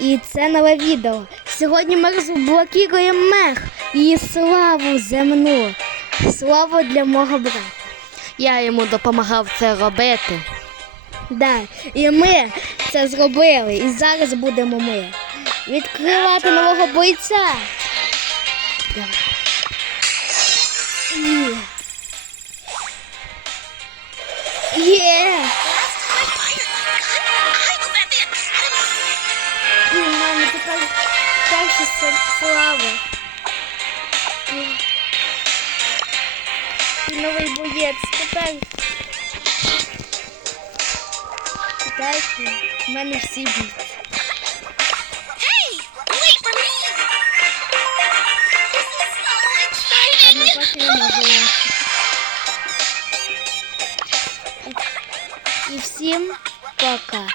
І це нове відео. Сьогодні ми розблокуємо мех і славу земну. Славу для мого брата. Я йому допомагав це робити. Да. І ми це зробили. І зараз будемо ми відкривати нового бойця. Давай. Є. Є. перша с- слава. І, і новий боєць. Тепер. Дайте, в мене всі бійці. Hey, wait for me! This is so Ладно, exciting! поки не можу легше. І, і всім пока.